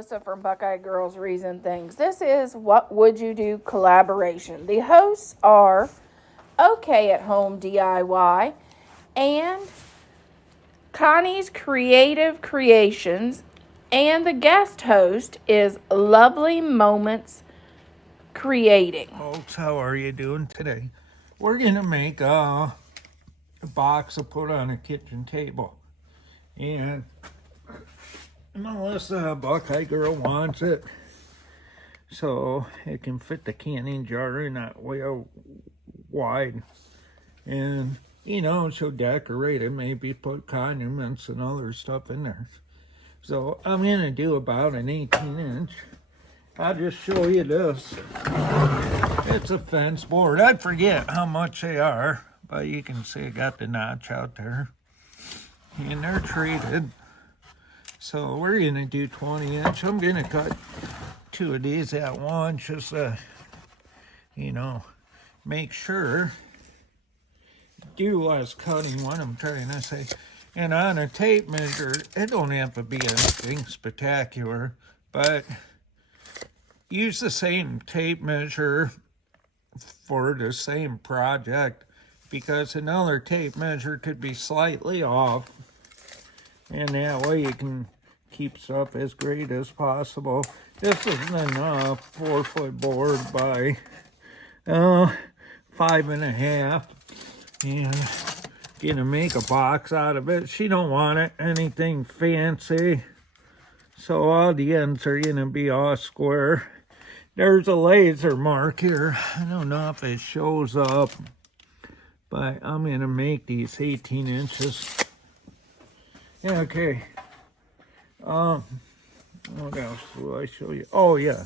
Melissa from Buckeye Girls Reason Things. This is What Would You Do collaboration. The hosts are OK at Home DIY and Connie's Creative Creations, and the guest host is Lovely Moments Creating. Folks, how are you doing today? We're going to make a box to put on a kitchen table. And Melissa, Buckeye Girl, wants it so it can fit the canning jar in that way wide. And, you know, she'll decorate it, maybe put condiments and other stuff in there. So I'm going to do about an 18-inch. I'll just show you this. It's a fence board. I forget how much they are, but you can see I got the notch out there. And they're treated. So we're going to do 20-inch. I'm going to cut 2 of these at once, just you know, make sure. Do less cutting, what I'm trying to say. And on a tape measure, it don't have to be anything spectacular, but use the same tape measure for the same project, because another tape measure could be slightly off, and that way you can keep stuff as great as possible. This is a 4-foot board by 5.5, and gonna make a box out of it. She don't want it anything fancy, so all the ends are gonna be all square. There's a laser mark here. I don't know if it shows up, but I'm gonna make these 18 inches. Okay. What else will I show you? Oh yeah.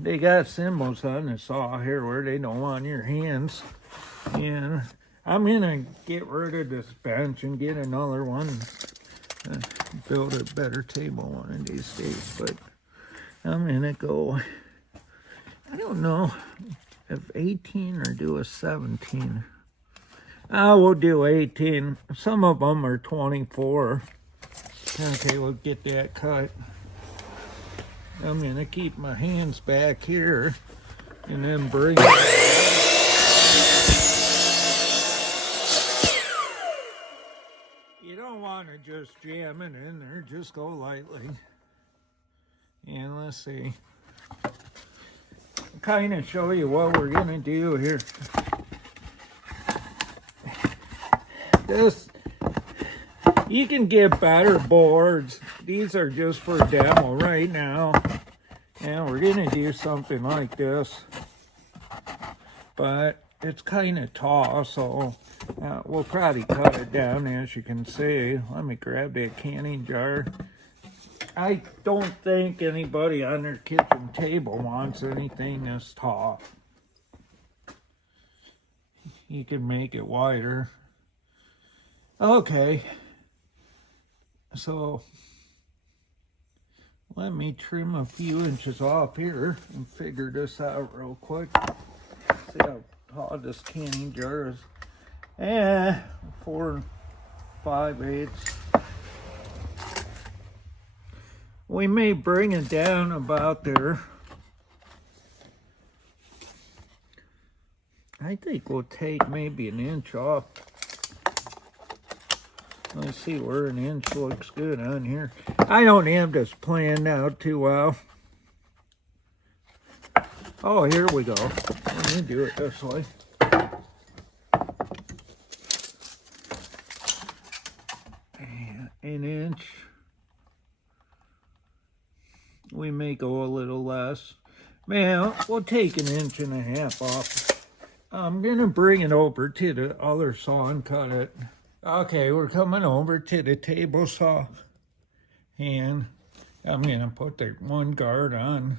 They got symbols on the saw here where they don't want your hands. And I'm gonna get rid of this bench and get another one. Build a better table one of these days. But I'm gonna go, I don't know if 18 or do a 17. We'll do 18. Some of them are 24. Okay, we'll get that cut. I'm gonna keep my hands back here and then bring it. You don't want to just jam it in there, just go lightly. And let's see. Kind of show you what we're gonna do here. This, you can get better boards. These are just for demo right now. And we're gonna do something like this. But it's kind of tall, so we'll probably cut it down, as you can see. Let me grab that canning jar. I don't think anybody on their kitchen table wants anything this tall. You can make it wider. Okay. So let me trim a few inches off here and figure this out real quick. See how tall this canning jar is. 4 5/8. We may bring it down about there. I think we'll take maybe an inch off. Let's see where an inch looks good on here. I don't have this planned out too well. Oh, here we go. Let me do it this way. An inch. We may go a little less. Man, we'll take an 1.5 inches off. I'm gonna bring it over to the other saw and cut it. Okay, we're coming over to the table saw, and I'm gonna put the one guard on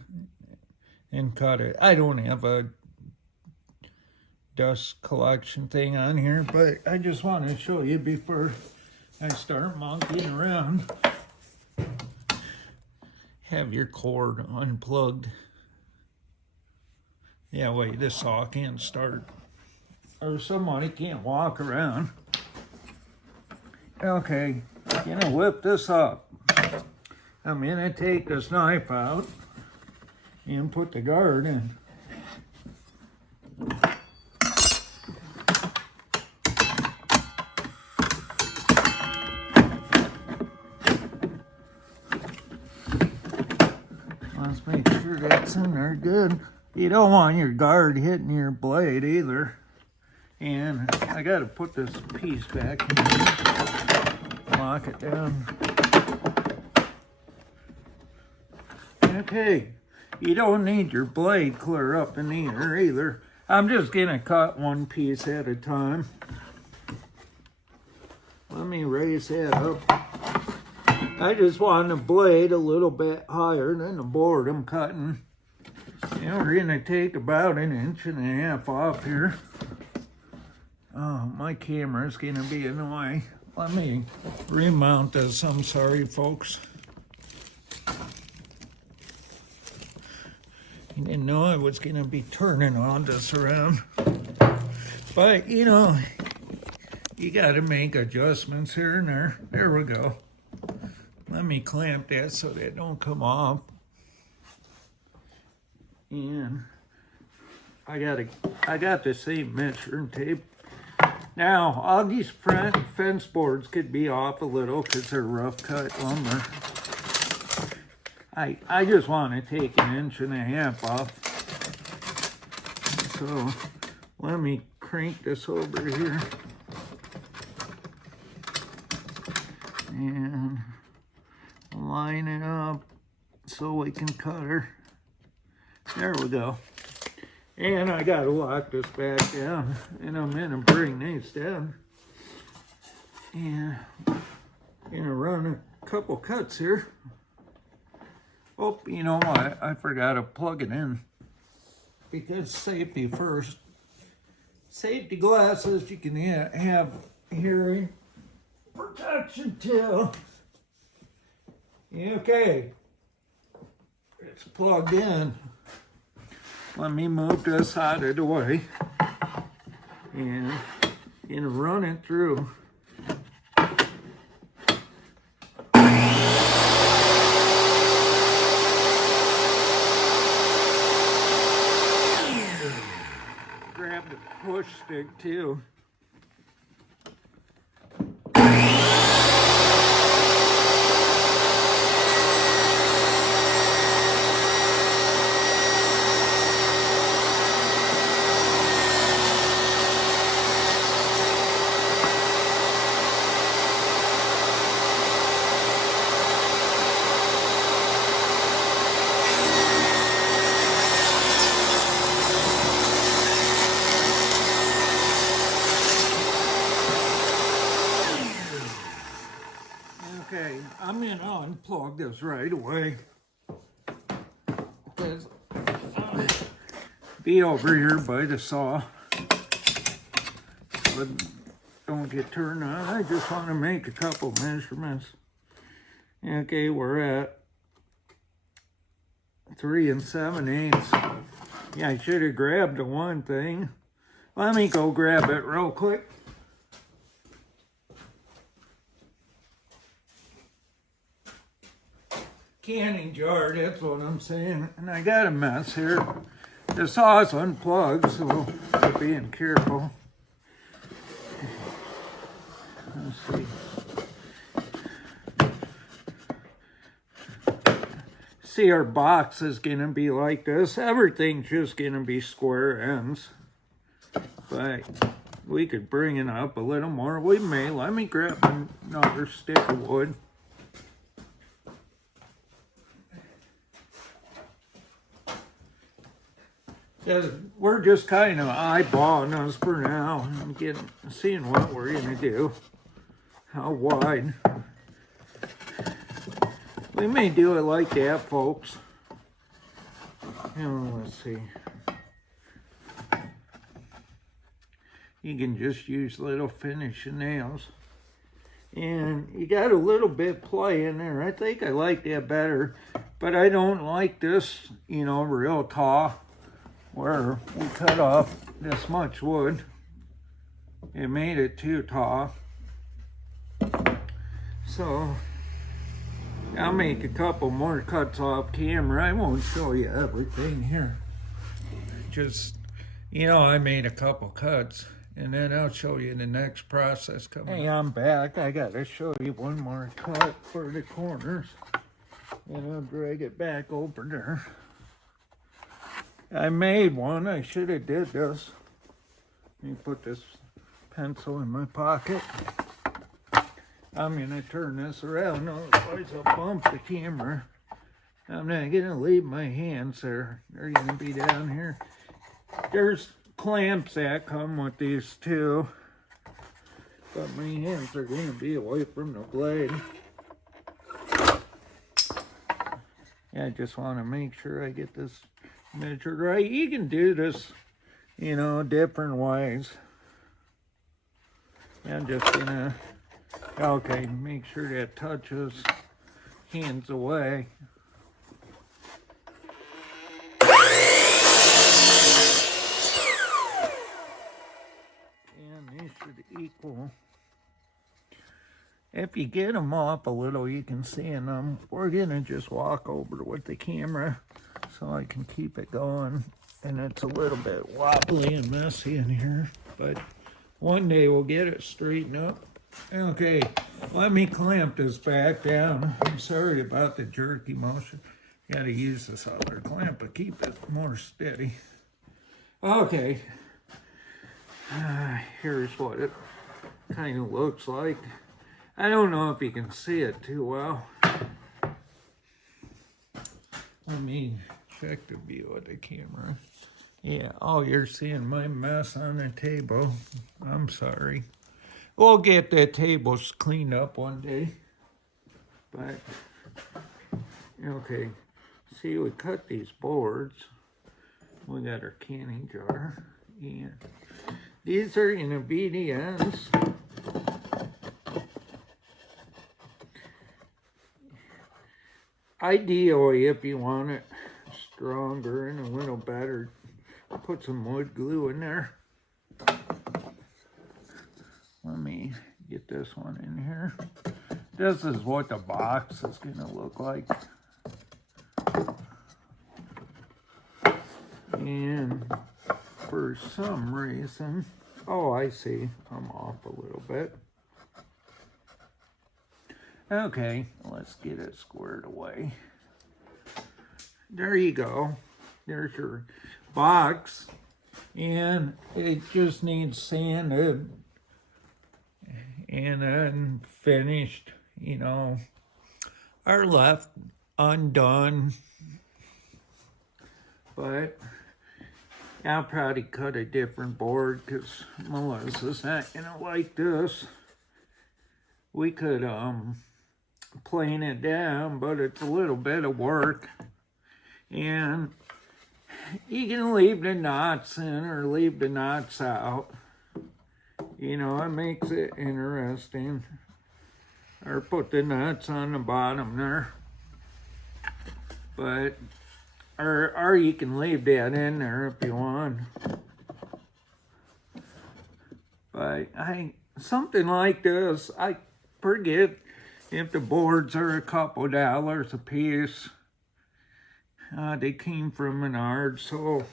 and cut it. I don't have a dust collection thing on here, but I just want to show you before I start monkeying around. Have your cord unplugged. Yeah, wait, this saw can't start, or somebody can't walk around. Okay, gonna whip this up. I'm gonna take this knife out and put the guard in. Let's make sure that's in there good. You don't want your guard hitting your blade either. And I gotta put this piece back in here. Lock it down. Okay, you don't need your blade clear up in the air either. I'm just gonna cut one piece at a time. Let me raise that up. I just want the blade a little bit higher than the board I'm cutting. And we're gonna take about 1.5 inches off here. Oh, my camera's gonna be in the way. Let me remount this. I'm sorry, folks. I didn't know I was gonna be turning all this around. But, you know, you gotta make adjustments here and there. There we go. Let me clamp that so that don't come off. And I got the same measuring tape. Now, all these fence boards could be off a little because they're rough cut lumber. I just want to take 1.5 inches off. So let me crank this over here. And line it up so we can cut her. There we go. And I gotta lock this back down, and I'm gonna bring these down. And gonna run a couple cuts here. Oh, you know what? I forgot to plug it in. Because safety first. Safety glasses, you can have hearing protection too. Okay. It's plugged in. Let me move this out of the way and run it through. Grab the push stick too. Okay, I'm gonna unplug this right away. Because be over here by the saw. But don't get turned on. I just want to make a couple measurements. Okay, we're at 3 7/8. Yeah, I should have grabbed the one thing. Let me go grab it real quick. Canning jar, that's what I'm saying. And I got a mess here. The saw's unplugged, so I'm being careful. Let's see. See, our box is gonna be like this. Everything's just gonna be square ends. But we could bring it up a little more. We may. Let me grab another stick of wood. We're just kind of eyeballing us for now and seeing what we're gonna do. How wide. We may do it like that, folks. Let's see. You can just use little finishing nails. And you got a little bit play in there. I think I like that better. But I don't like this, real tall. Where we cut off this much wood. It made it too tall. So I'll make a couple more cuts off camera. I won't show you everything here. Just, I made a couple cuts, and then I'll show you the next process coming. Hey, I'm back. I gotta show you one more cut for the corners, and I'll drag it back over there. I made one. I should have did this. Let me put this pencil in my pocket. I'm gonna turn this around. Otherwise I'll bump the camera. I'm not gonna leave my hands there. They're gonna be down here. There's clamps that come with these too, but my hands are gonna be away from the blade. Yeah, I just want to make sure I get this measured right. You can do this, different ways. I'm just gonna, okay, make sure that touches, hands away. And these should equal. If you get them up a little, you can see in them. We're gonna just walk over with the camera so I can keep it going. And it's a little bit wobbly and messy in here, but one day we'll get it straightened up. Okay, let me clamp this back down. I'm sorry about the jerky motion. Gotta use this other clamp to keep it more steady. Okay, here's what it kind of looks like. I don't know if you can see it too well. Let me check the view of the camera. Yeah, oh, you're seeing my mess on the table. I'm sorry. We'll get the tables cleaned up one day. But, okay. See, we cut these boards. We got our canning jar. And these are going to be the ends. Ideally, if you want it stronger and a little better, put some wood glue in there. Let me get this one in here. This is what the box is going to look like. And for some reason, oh, I see, I'm off a little bit. Okay, let's get it squared away. There you go. There's your box. And it just needs sanded and then finished, or left undone. But I'll probably cut a different board because Melissa's not gonna like this. We could plane it down, but it's a little bit of work. And you can leave the knots in or leave the knots out. It makes it interesting. Or put the nuts on the bottom there. But, or you can leave that in there if you want. But something like this, I forget if the boards are a couple dollars a piece. They came from Menards, so,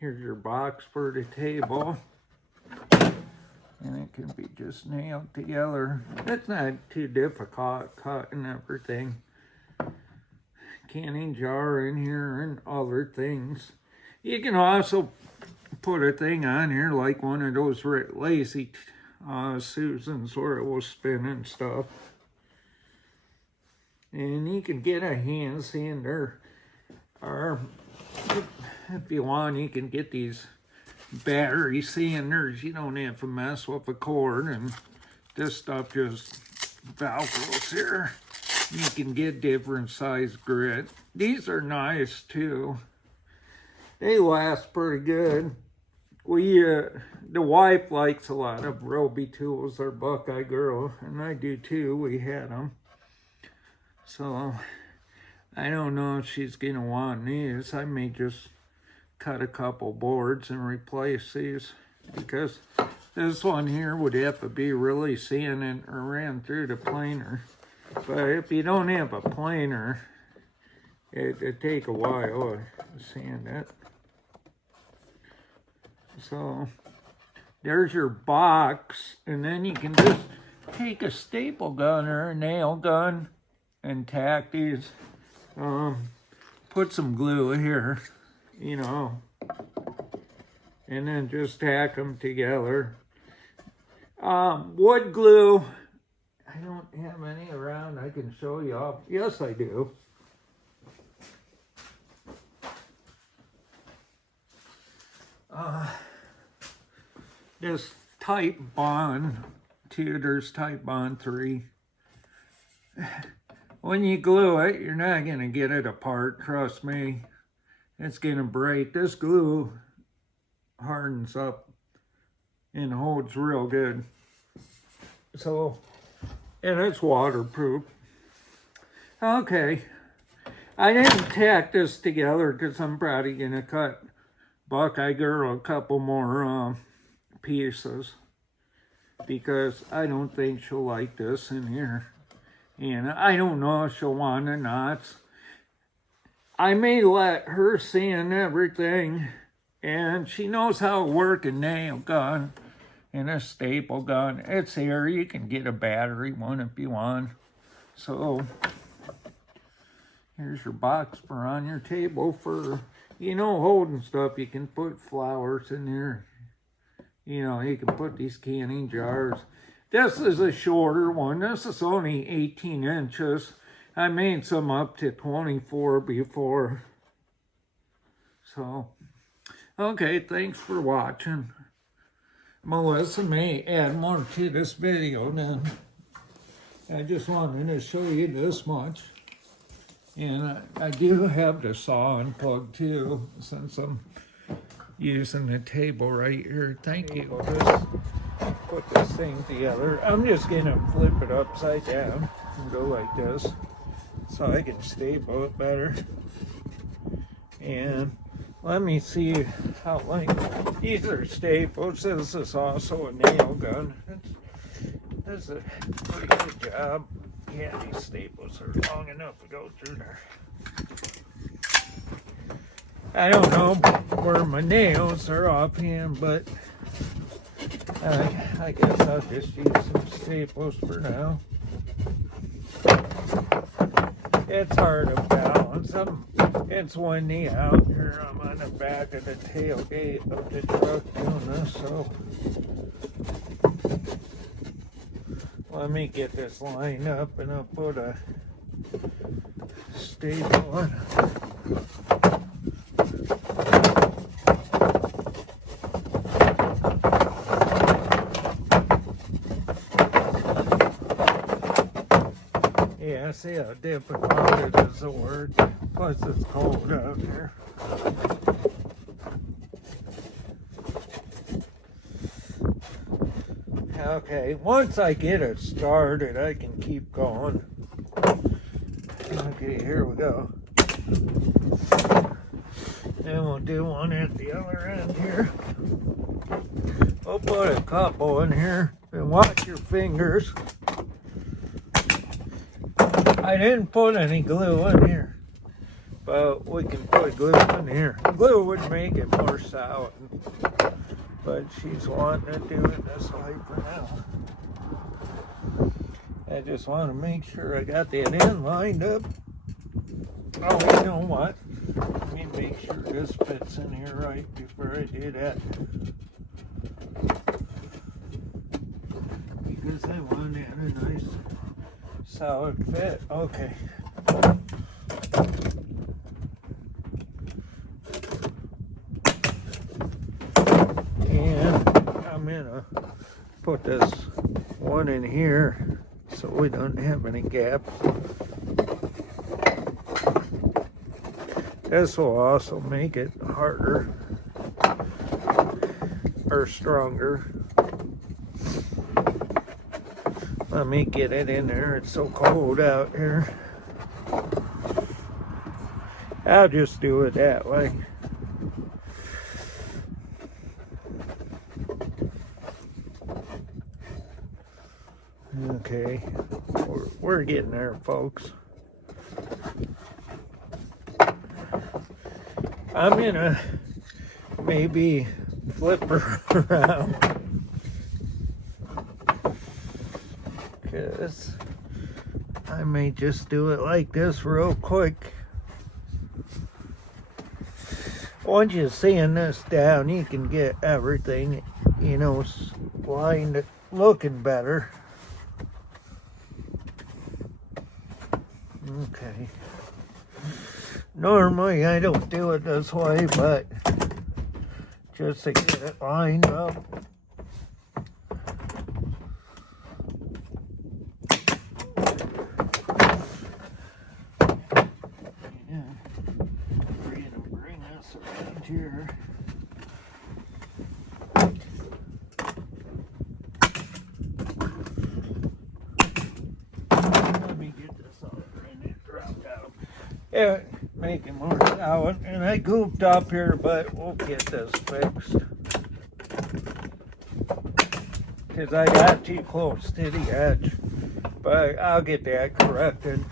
here's your box for the table. And it can be just nailed together. It's not too difficult, cutting everything. Canning jar in here and other things. You can also put a thing on here like one of those lazy Susans where it will spin and stuff. And you can get a hand sander, or if you want, you can get these battery sanders. You don't have to mess with a cord, and this stuff just velcros here. You can get different size grit. These are nice too. They last pretty good. The wife likes a lot of Roby tools, our Buckeye girl, and I do too. We had them. So, I don't know if she's going to want these. I may just cut a couple boards and replace these because This one here would have to be really sanded or ran through the planer. But if you don't have a planer, it'd take a while to sand it. So there's your box, and then you can just take a staple gun or a nail gun and tack these. Put some glue here, you know, and then just tack them together. Wood glue, I don't have any around. I can show you off. Yes, I do. This Type Bond 2, there's Type Bond 3. When you glue it, you're not going to get it apart, trust me. It's going to break. This glue hardens up and holds real good. So, and it's waterproof. Okay, I didn't tack this together because I'm probably going to cut Buckeye Girl a couple more pieces, because I don't think she'll like this in here. And I don't know if she'll want the knots. I may let her sand everything, and she knows how to work a nail gun and a staple gun. It's here. You can get a battery one if you want. So here's your box for on your table for, you know, holding stuff. You can put flowers in there. You know, you can put these canning jars. This is a shorter one. This is only 18 inches. I made some up to 24 before. So, okay, thanks for watching. Melissa may add more to this video then. I just wanted to show you this much. And I do have the saw unplugged too, since I'm using the table right here. Thank you. Just put this thing together. I'm just gonna flip it upside down and go like this so I can staple it better. And let me see how, like, these are staples. This is also a nail gun. This is a pretty good job. Yeah, these staples are long enough to go through there. I don't know where my nails are offhand, but I guess I'll just use some staples for now. It's hard to balance. It's windy out here. I'm on the back of the tailgate of the truck doing this, so let me get this lined up and I'll put a staple on. Yeah, see how difficult it is to work. Plus it's cold out here. Okay, once I get it started, I can keep going. Okay, here we go. Then we'll do one at the other end here. We'll put a couple in here and watch your fingers. I didn't put any glue in here, but we can put glue in here. Glue would make it more solid, but she's wanting to do it this way for now. I just want to make sure I got that end lined up. Oh, you know what? Let me make sure this fits in here right before I do that. Because I want that a nice solid fit. Okay. And I'm gonna put this one in here so we don't have any gaps. This will also make it harder or stronger. Let me get it in there. It's so cold out here. I'll just do it that way. Okay, we're getting there, folks. I'm gonna maybe flip her around, because I may just do it like this real quick. Once you sand this down, you can get everything, you know, lined, looking better. Okay. Normally I don't do it this way, but just to get it lined up. Yeah. We're gonna bring this around here. Let me get this all dropped out. Yeah, make it more solid. And I gooped up here, but we'll get this fixed. Because I got too close to the edge. But I'll get that corrected.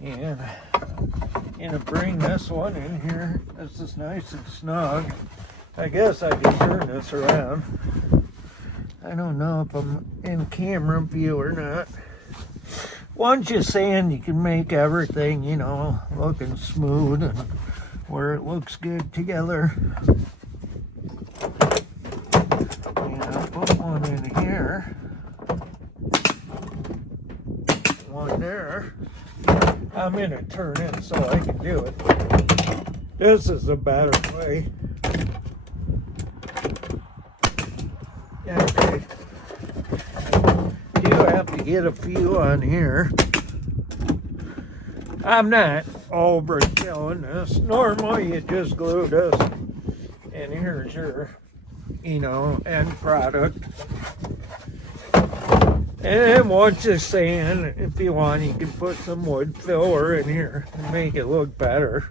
And I'm gonna bring this one in here. This is nice and snug. I guess I can turn this around. I don't know if I'm in camera view or not. Once you sand, you can make everything, you know, looking smooth and where it looks good together. And I'll put one in here. One there. I'm gonna turn it so I can do it. This is a better way. Okay. Do have to get a few on here. I'm not overkilling this. Normally you just glue this, and here's your, you know, end product. And then once you sand, if you want, you can put some wood filler in here and make it look better.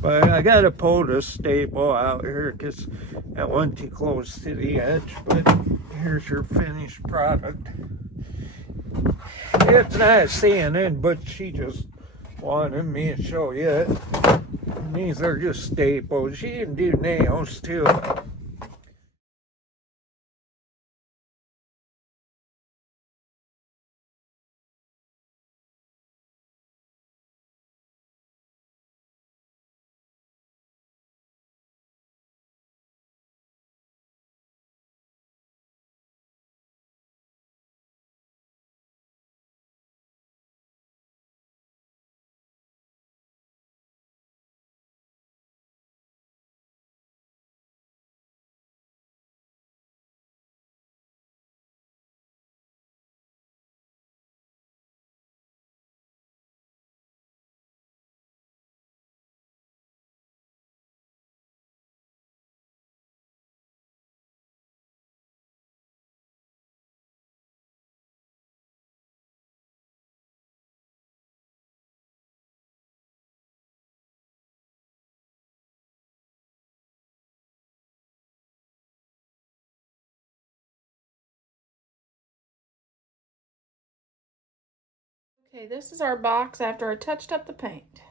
But I gotta pull this staple out here because I went too close to the edge. But here's your finished product. It's not sanding, but she just wanted me to show you it. And these are just staples. She can do nails too. Okay, this is our box after I touched up the paint.